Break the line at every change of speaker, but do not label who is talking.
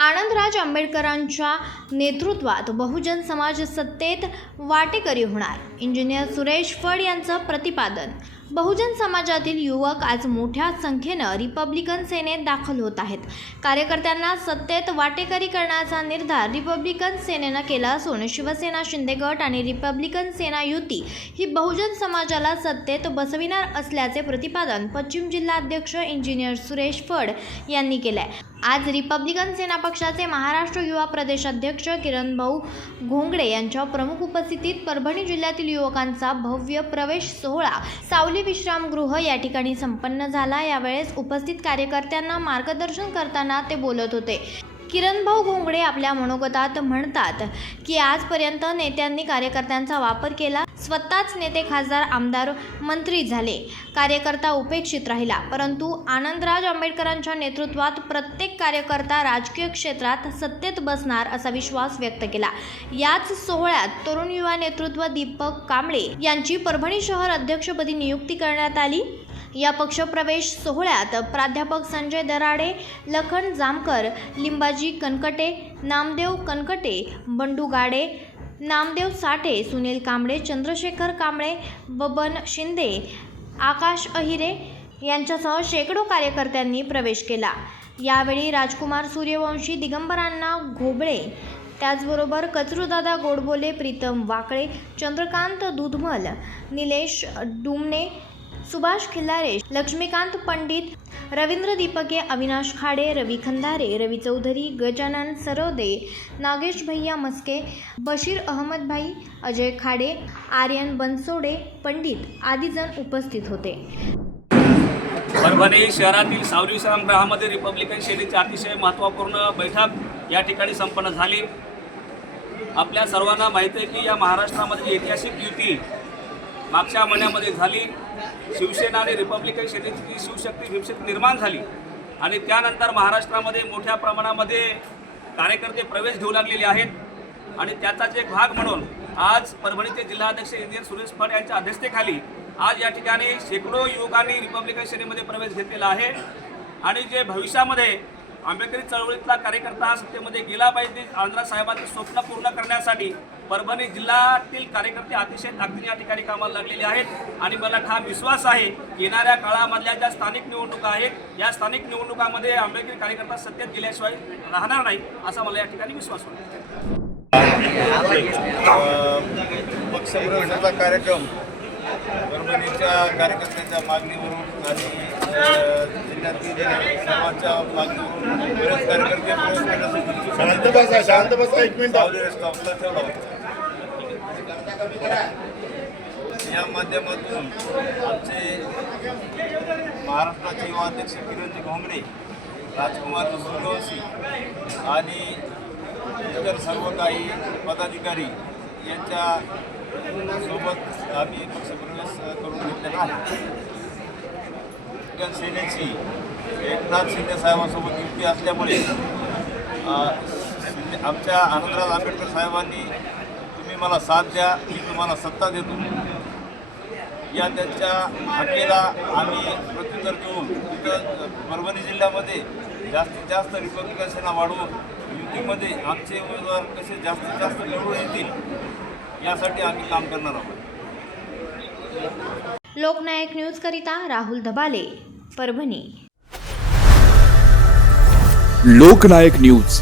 आनंदराज आंबेडकरांच्या नेतृत्वात बहुजन समाज सत्तेत वाटेकरी होणार. इंजिनियर सुरेश फड यांचं प्रतिपादन बहुजन समाजातील युवक आज मोठ्या संख्येनं रिपब्लिकन सेनेत दाखल होत आहेत. कार्यकर्त्यांना सत्तेत वाटेकरी करण्याचा निर्धार रिपब्लिकन सेनेनं केला असून शिवसेना शिंदे गट आणि रिपब्लिकन सेना युती ही बहुजन समाजाला सत्तेत बसविणार असल्याचे प्रतिपादन पश्चिम जिल्हाध्यक्ष इंजिनियर सुरेश फड यांनी केलं आहे आज रिपब्लिकन सेना पक्षाचे महाराष्ट्र युवा प्रदेशाध्यक्ष किरण भाऊ घोंगडे यांच्या प्रमुख उपस्थितीत परभणी जिल्ह्यातील युवकांचा भव्य प्रवेश सोहळा सावली विश्रामगृह या ठिकाणी संपन्न झाला. यावेळेस उपस्थित कार्यकर्त्यांना मार्गदर्शन करताना ते बोलत होते. किरणभाऊ घोंगडे आपल्या मनोगतात म्हणतात की आजपर्यंत नेत्यांनी कार्यकर्त्यांचा वापर केला. स्वतःच नेते खासदार आमदार मंत्री झाले. कार्यकर्ता उपेक्षित राहिला. परंतु आनंदराज आंबेडकरांच्या नेतृत्वात प्रत्येक कार्यकर्ता राजकीय क्षेत्रात सत्तेत बसणार असा विश्वास व्यक्त केला. याच सोहळ्यात तरुण युवा नेतृत्व दीपक कांबळे यांची परभणी शहर अध्यक्षपदी नियुक्ती करण्यात आली. या पक्षप्रवेश सोहळ्यात प्राध्यापक संजय दराडे लखन जामकर लिंबाजी कनकटे नामदेव कनकटे बंडू गाडे नामदेव साठे सुनील कांबळे चंद्रशेखर कांबळे बबन शिंदे आकाश अहिरे यांच्यासह शेकडो कार्यकर्त्यांनी प्रवेश केला. यावेळी राजकुमार सूर्यवंशी दिगंबरांना घोबळे त्याचबरोबर कचरूदादा गोडबोले प्रीतम वाकळे चंद्रकांत दुधमल निलेश डुमणे सुभाष खिल्लारे लक्ष्मीकांत पंडित रवींद्र दीपके अविनाश खाडे रवी खंदारे रवी चौधरी गजानन सरोदे नागेश भैया मस्के बशीर अहमद भाई अजय खाडे आर्यन बनसोडे पंडित आदीजण उपस्थित होते.
परभणी शहरातील सावली विश्रामगृहामध्ये रिपब्लिकन शैलीची अतिशय महत्त्वपूर्ण बैठक या ठिकाणी संपन्न झाली. आपल्या सर्वांना माहिती आहे की या महाराष्ट्रामध्ये ऐतिहासिक युती मागच्या महिन्यामध्ये झाली. शिवसेना आणि रिपब्लिकन सेनेची जी शिवशक्ती भीमशक्ती निर्माण झाली. आणि त्यानंतर महाराष्ट्रामध्ये मोठ्या प्रमाणामध्ये कार्यकर्ते प्रवेश घेऊ लागलेले आहेत. आणि त्याचाच एक भाग म्हणून आज परभणीचे जिल्हाध्यक्ष इंजिनियर सुरेश फड यांच्या अध्यक्षतेखाली आज या ठिकाणी शेकडो युवकांनी रिपब्लिकन सेनेमध्ये प्रवेश घेतलेला आहे. आणि जे भविष्यामध्ये आंबेडकरी चळवळीतला कार्यकर्ता हा सत्तेमध्ये गेला पाहिजे. आंध्रा साहेबांचे स्वप्न पूर्ण करण्यासाठी परभणी जिल्ह्यातील कार्यकर्ते अतिशय ताकदीने या ठिकाणी कामाला लागलेले आहेत. आणि मला ठाम विश्वास आहे येणाऱ्या काळामधल्या ज्या स्थानिक निवडणुका आहेत या स्थानिक निवडणुकामध्ये आंबेडकरी कार्यकर्ता सत्तेत गेल्याशिवाय राहणार नाही असा मला या ठिकाणी विश्वास वाटतो.
पक्षप्रवेशाचा कार्यक्रम परभणीच्या कार्यकर्त्यांच्या मागणीवरून आणि जिल्ह्यातील सर्वांच्या मागणीवरून बरेच कार्यकर्ते प्रवेश करण्यासाठी
शांत बसा शांत बसा एक मिनिट.
सावली स्टॉपला ठेवला होता. या माध्यमातून आमचे महाराष्ट्राचे युवा अध्यक्ष किरणजी घोंगडे राजकुमार सूर्यवंशी आणि इतर सर्व काही पदाधिकारी यांच्या सोबत आम्ही पक्षप्रवेश करून घेतलेला आहे. शिक्षण सेनेची एकनाथ शिंदे साहेबांसोबत युती असल्यामुळे आमच्या आनंदराज आंबेडकर साहेबांनी तुम्ही मला साथ द्या मी तुम्हाला सत्ता देतो. या त्यांच्या हाकेला आम्ही प्रत्युत्तर देऊन इथं परभणी जिल्ह्यामध्ये जास्तीत जास्त रिपब्लिकन सेना वाढवून युतीमध्ये आमचे उमेदवार कसे जास्तीत जास्त निवडून येतील यासाठी आम्ही काम करणार आहोत.
लोकनायक न्यूजकरिता राहुल धबाले परभणी.
लोकनायक न्यूज.